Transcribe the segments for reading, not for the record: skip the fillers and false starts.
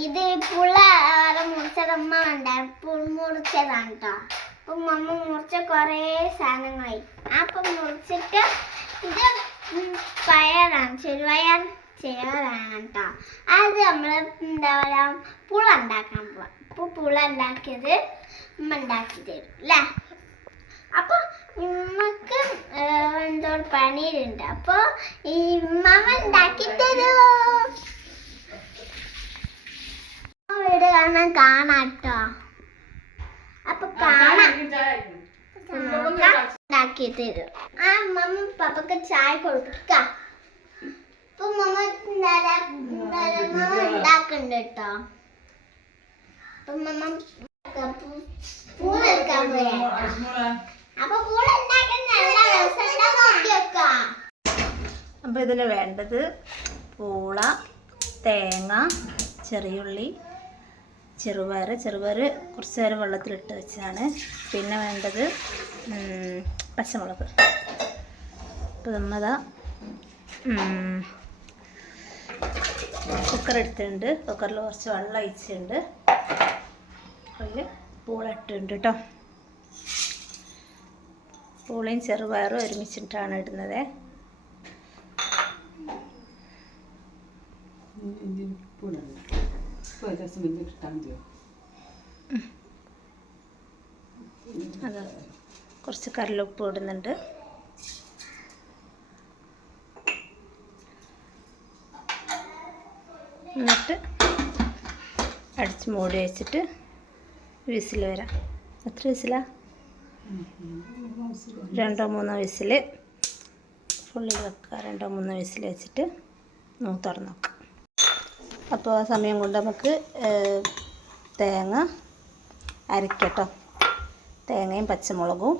ഇത് പുള മുറിച്ചതമ്മ മുറിച്ചതാണ് കേട്ടോ. അപ്പം അമ്മ മുറിച്ച കുറേ സാധനങ്ങളായി. അപ്പം മുറിച്ചിട്ട് ഇത് പയറാണ്, ചെറുപയറാണ് കേട്ടോ. അത് നമ്മൾ എന്താ പറയുക പുള ഉണ്ടാക്കാൻ പോവാം. അപ്പോൾ പുള ഉണ്ടാക്കിയത് ഉമ്മ ഉണ്ടാക്കി തരും അല്ലേ. അപ്പോൾ ഉമ്മക്ക് എന്തോ പണിയുണ്ട്. അപ്പോൾ ഈ ഉമ്മ ഉണ്ടാക്കി തരുമോ? വീട് കാണാട്ടോ. അപ്പൊ ഉണ്ടാക്കി തരും. ആ മമ്മ പപ്പക്ക് ചായ കൊടുക്ക. അപ്പൊ മമ്മ ഉണ്ടാക്കണ്ട് കേട്ടോ. അപ്പൊ മമ്മ പൂളെടുക്കാൻ പോയാ. അപ്പൊ പൂള ഉണ്ടാക്കാൻ നല്ല രസം നോക്കി വെക്കാം. അപ്പൊ ഇതിന് വേണ്ടത് പൂള, തേങ്ങ, ചെറിയുള്ളി, ചെറുപയർ കുറച്ച് നേരം വെള്ളത്തിലിട്ട് വെച്ചാണ്. പിന്നെ വേണ്ടത് പച്ചമുളക്. അപ്പോൾ നമ്മതാ കുക്കർ എടുത്തിട്ടുണ്ട്. കുക്കറിൽ കുറച്ച് വെള്ളം ഒഴിച്ചിട്ടുണ്ട്. അതിൽ പൂള ഇട്ടിട്ടുണ്ട് കേട്ടോ. പൂളയും ചെറുപയറും ഒരുമിച്ചിട്ടാണ് ഇടുന്നത്. അത് കുറച്ച് കറിവേപ്പില ഇടുന്നുണ്ട്. എന്നിട്ട് അടിച്ച് മൂടി വെച്ചിട്ട് വിസിൽ വരാം. എത്ര വിസിലാ? 2-3 വിസിൽ ഫുള്ളിൽ വെക്കുക. 2-3 വിസിൽ വെച്ചിട്ട് നമുക്ക് തുറന്ന് നോക്കാം. അപ്പോൾ ആ സമയം കൊണ്ട് നമുക്ക് തേങ്ങ അരക്കട്ടോ. തേങ്ങയും പച്ചമുളകും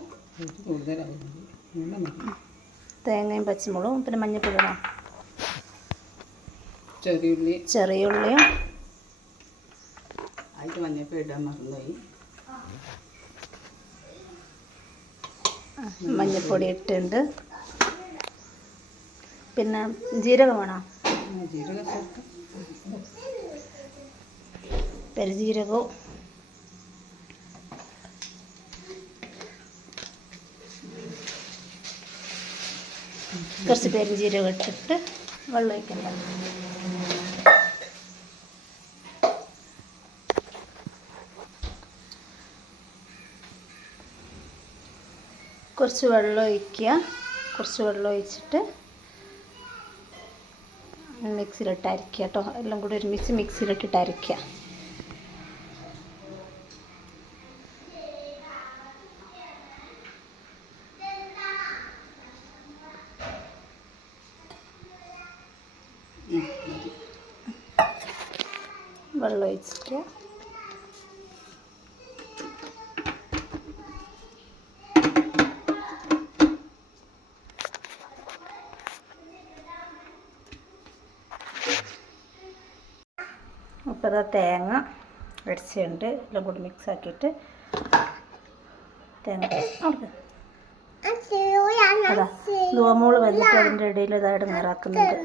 പിന്നെ മഞ്ഞൾപ്പൊടി ഇടണം. ചെറിയുള്ളിയും മഞ്ഞൾപ്പൊടി ഇട്ടുണ്ട്. പിന്നെ ജീരകം വേണം. പെരുജീരകവും കുറച്ച് പെരുജീരകം ഇട്ടിട്ട് വെള്ളം ഒഴിക്കണ്ട. കുറച്ച് വെള്ളം ഒഴിക്കുക. കുറച്ച് വെള്ളം ഒഴിച്ചിട്ട് മിക്സിയിലിട്ട് അരയ്ക്കുക കേട്ടോ. എല്ലാം കൂടി ഒരുമിച്ച് മിക്സിയിലിട്ടിട്ട് അരയ്ക്കുക. വെള്ളം ഒഴിച്ചിട്ട് അപ്പോൾ അത് തേങ്ങ അടിച്ചുണ്ട്. എല്ലാം കൂടി മിക്സ് ആക്കിയിട്ട് തേങ്ങ അതാ ദോമോള് വന്നിട്ട് അതിൻ്റെ ഇടയിൽ ഇതായിട്ട് നിറാക്കുന്നുണ്ട്.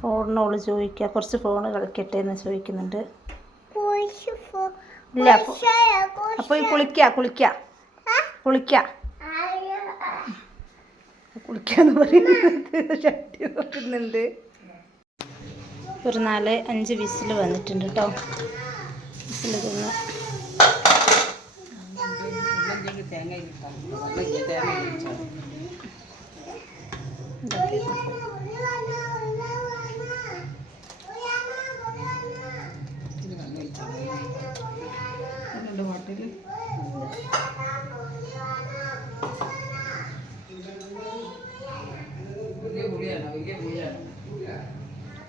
ഫോണിനോള് ചോദിക്കുക. കുറച്ച് ഫോണ് കളിക്കട്ടെ എന്ന് ചോദിക്കുന്നുണ്ട്. ഇല്ല അപ്പോൾ കുളിക്കാന്ന് പറയുന്നത് ചട്ടി നോക്കുന്നുണ്ട്. ഒരു 4-5 വിസിൽ വന്നിട്ടുണ്ട് കേട്ടോ. വിസിൽ തിന്ന്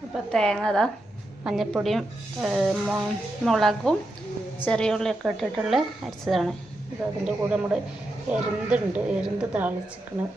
ഇപ്പോൾ തേങ്ങ ഇതാ മഞ്ഞൾപ്പൊടിയും മുളകും ചെറിയ ഉള്ളിയൊക്കെ ഇട്ടിട്ടുള്ള അരച്ചതാണ്. ഇത് അതിൻ്റെ കൂടെ നമ്മുടെ എരുന്ത് താളിച്ചിക്കണം.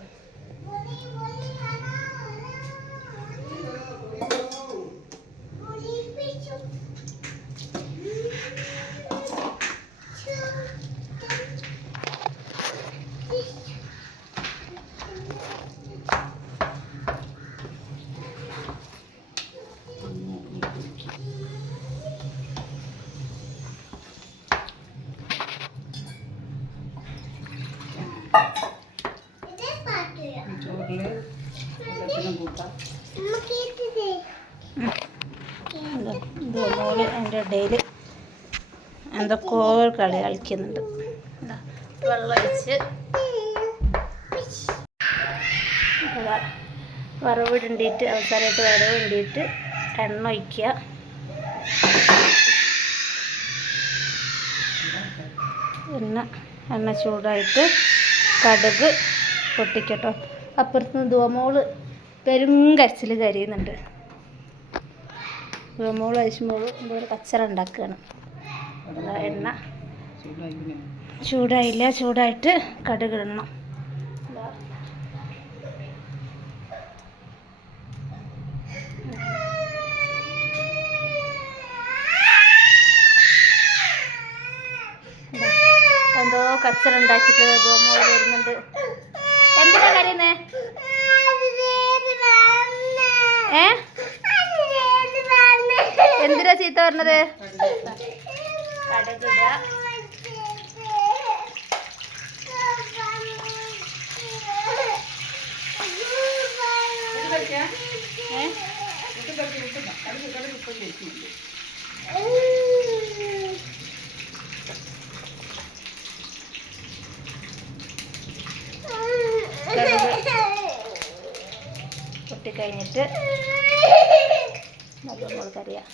ഇതുപോലെ അതിൻ്റെ ഇടയിൽ എന്തൊക്കെയോ കളി കളിക്കുന്നുണ്ട്. ഇതാ വെള്ളം ഒഴിച്ച് വറവിടണ്ടിയിട്ട് അവസാനമായിട്ട് വറവിടണ്ടിയിട്ട് എണ്ണ ഒഴിക്കുക. എണ്ണ ചൂടായിട്ട് കടുക് പൊട്ടിക്കട്ടോ. അപ്പുറത്തുനിന്ന് ധുവമോള് പെരും കരച്ചിൽ കരയുന്നുണ്ട്. ധുവമോള് അരിശുമോള് എന്തോ ഒരു കച്ചറ ഉണ്ടാക്കുകയാണ്. എണ്ണ ചൂടായില്ല, ചൂടായിട്ട് കടുക് ഇടണം. എന്തോ കച്ചറ ഉണ്ടാക്കിയിട്ട് ധുവമോള് വരുന്നുണ്ട്. എന്തിനാ കരയുന്നേ? എന്തിനാ ചീത്ത പറഞ്ഞത്? കടുകിട. പൊട്ടിക്കഴിഞ്ഞിട്ട് നല്ലോണം കറിയാം.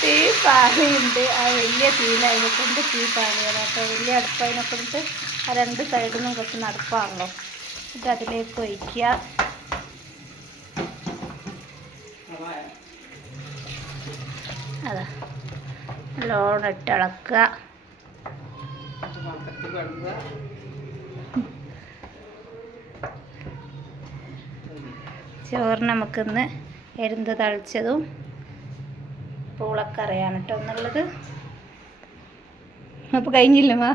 തീ പാലുണ്ട്. ആ വലിയ തീയിലതിനെ കൊണ്ട് തീ പാലുകൾ കേട്ടോ. വലിയ അടുപ്പതിനെ കൊണ്ട് ആ രണ്ട് സൈഡിൽ നിന്നും കുറച്ച് നടപ്പാണല്ലോ. എന്നിട്ട് അതിലേക്ക് ഒഴിക്കുക. അതാ നല്ലോണം ഇട്ടിളക്കുക. ചോറിന് നമുക്കിന്ന് എരുന്ത് തളിച്ചതും പൂളക്കറിയാണ് കേട്ടോ എന്നുള്ളത്. അപ്പോൾ കഴിഞ്ഞില്ലമ്മ.